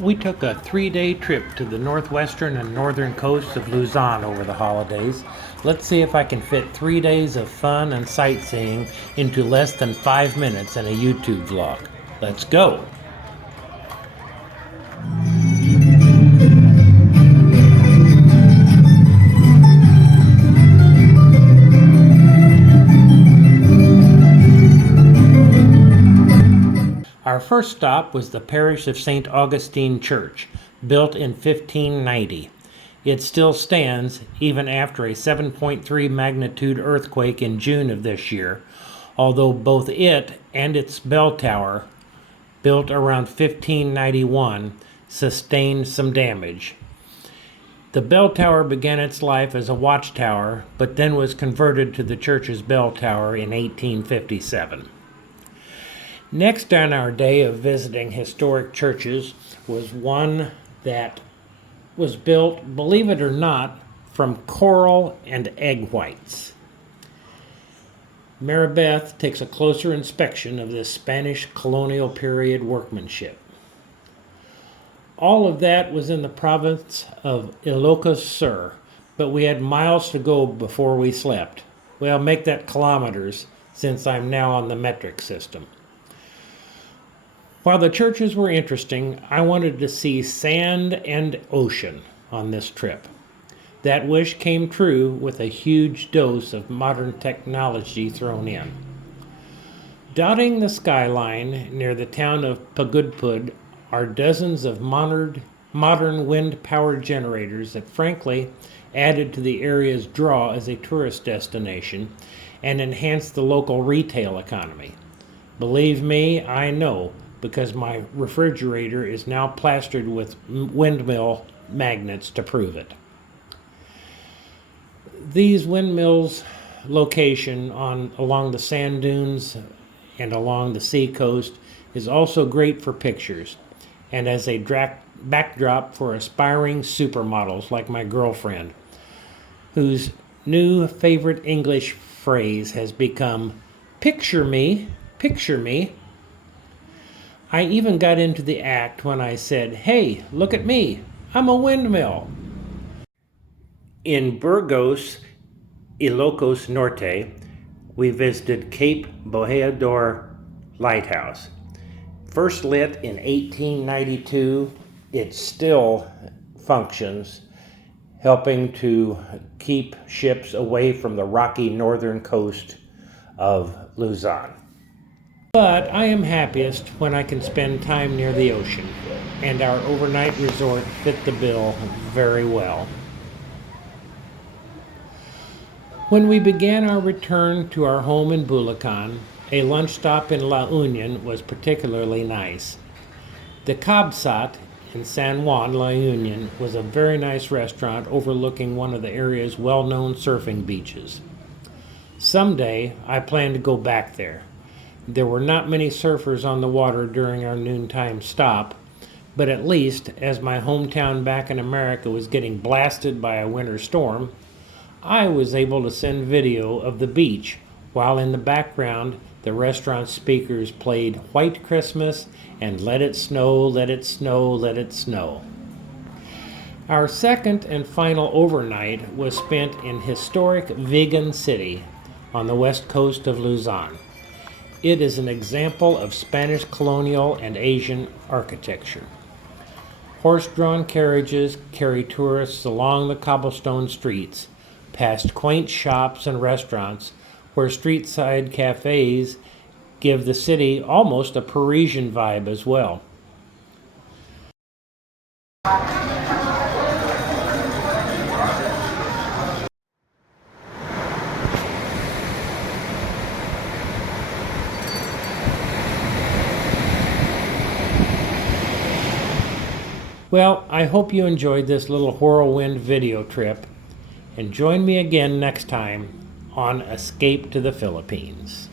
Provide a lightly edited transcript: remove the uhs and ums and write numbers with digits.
We took a 3-day trip to the northwestern and northern coasts of Luzon over the holidays. Let's see if I can fit 3 days of fun and sightseeing into less than 5 minutes in a YouTube vlog. Let's go! Our first stop was the parish of St. Augustine Church, built in 1590. It still stands even after a 7.3 magnitude earthquake in June of this year, although both it and its bell tower, built around 1591, sustained some damage. The bell tower began its life as a watchtower, but then was converted to the church's bell tower in 1857. Next on our day of visiting historic churches was one that was built, believe it or not, from coral and egg whites. Maribeth takes a closer inspection of this Spanish colonial period workmanship. All of that was in the province of Ilocos Sur, but we had miles to go before we slept. Well, make that kilometers, since I'm now on the metric system. While the churches were interesting, I wanted to see sand and ocean on this trip. That wish came true with a huge dose of modern technology thrown in. Dotting the skyline near the town of Pagudpud are dozens of modern wind-powered generators that frankly added to the area's draw as a tourist destination and enhanced the local retail economy. Believe me, I know, because my refrigerator is now plastered with windmill magnets to prove it. These windmills location along the sand dunes and along the sea coast is also great for pictures and as a backdrop for aspiring supermodels like my girlfriend, whose new favorite English phrase has become, "Picture me, picture me." I even got into the act when I said, "Hey, look at me, I'm a windmill." In Burgos, Ilocos Norte, we visited Cape Boheador Lighthouse. First lit in 1892, it still functions, helping to keep ships away from the rocky northern coast of Luzon. But I am happiest when I can spend time near the ocean, and our overnight resort fit the bill very well. When we began our return to our home in Bulacan, a lunch stop in La Union was particularly nice. The Cabsat in San Juan, La Union, was a very nice restaurant overlooking one of the area's well-known surfing beaches. Someday, I plan to go back there. There were not many surfers on the water during our noontime stop, but at least, as my hometown back in America was getting blasted by a winter storm, I was able to send video of the beach, while in the background the restaurant speakers played White Christmas and Let It Snow, Let It Snow, Let It Snow. Our second and final overnight was spent in historic Vigan City on the west coast of Luzon. It is an example of Spanish colonial and Asian architecture. Horse-drawn carriages carry tourists along the cobblestone streets, past quaint shops and restaurants where street-side cafes give the city almost a Parisian vibe as well. Well, I hope you enjoyed this little whirlwind video trip, and join me again next time on Escape to the Philippines.